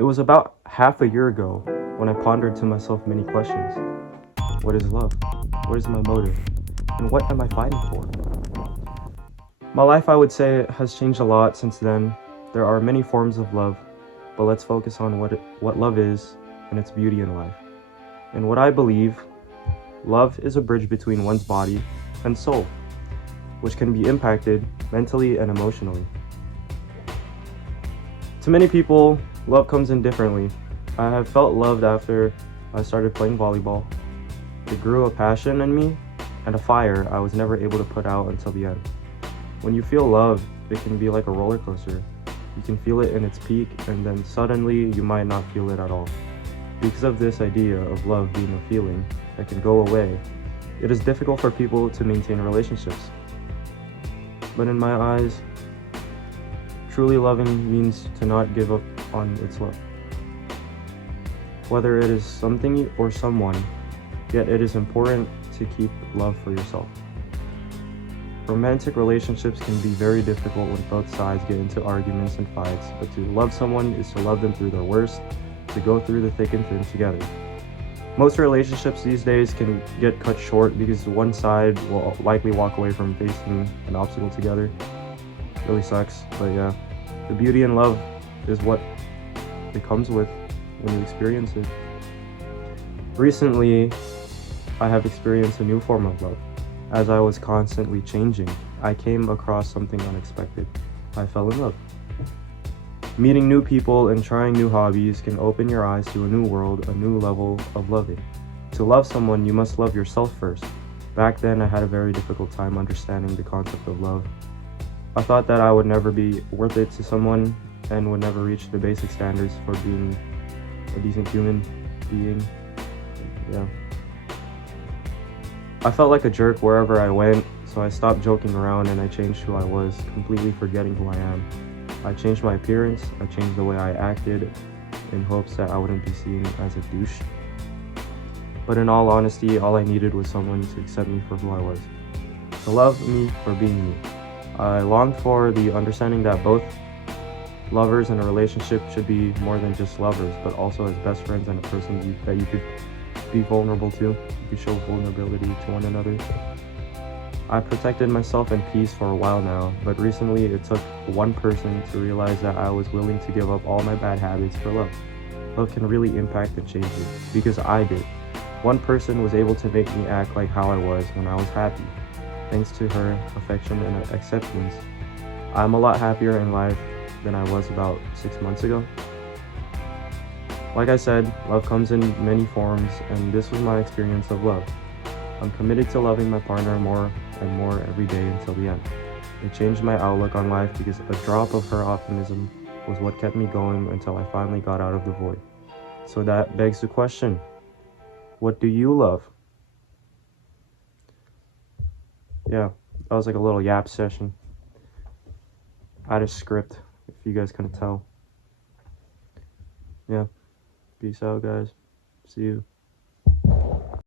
It was about half a year ago when I pondered to myself many questions. What is love? What is my motive? And what am I fighting for? My life, I would say, has changed a lot since then. There are many forms of love, but let's focus on what love is and its beauty in life. And what I believe, love is a bridge between one's body and soul, which can be impacted mentally and emotionally. To many people, love comes in differently. I have felt loved after I started playing volleyball. It grew a passion in me and a fire I was never able to put out until the end. When you feel love, it can be like a roller coaster. You can feel it in its peak, and then suddenly you might not feel it at all. Because of this idea of love being a feeling that can go away, it is difficult for people to maintain relationships. But in my eyes, truly loving means to not give up on its love. Whether it is something or someone, yet it is important to keep love for yourself. Romantic relationships can be very difficult when both sides get into arguments and fights, but to love someone is to love them through their worst, to go through the thick and thin together. Most relationships these days can get cut short because one side will likely walk away from facing an obstacle together. Really sucks, but yeah. The beauty in love is what it comes with when you experience it. Recently, I have experienced a new form of love. As I was constantly changing, I came across something unexpected. I fell in love. Meeting new people and trying new hobbies can open your eyes to a new world, a new level of loving. To love someone, you must love yourself first. Back then, I had a very difficult time understanding the concept of love. I thought that I would never be worth it to someone and would never reach the basic standards for being a decent human being. Yeah. I felt like a jerk wherever I went, so I stopped joking around and I changed who I was, completely forgetting who I am. I changed my appearance, I changed the way I acted, in hopes that I wouldn't be seen as a douche. But in all honesty, all I needed was someone to accept me for who I was, to love me for being me. I longed for the understanding that both lovers in a relationship should be more than just lovers, but also as best friends and a person that you could be vulnerable to. You could show vulnerability to one another. I protected myself in peace for a while now, but recently it took one person to realize that I was willing to give up all my bad habits for love. Love can really impact and change you, because I did. One person was able to make me act like how I was when I was happy. Thanks to her affection and acceptance, I'm a lot happier in life than I was about 6 months ago. Like I said, love comes in many forms, and this was my experience of love. I'm committed to loving my partner more and more every day until the end. It changed my outlook on life because a drop of her optimism was what kept me going until I finally got out of the void. So that begs the question, what do you love? Yeah, that was like a little yap session. I had a script, if you guys couldn't tell. Yeah, peace out, guys. See you.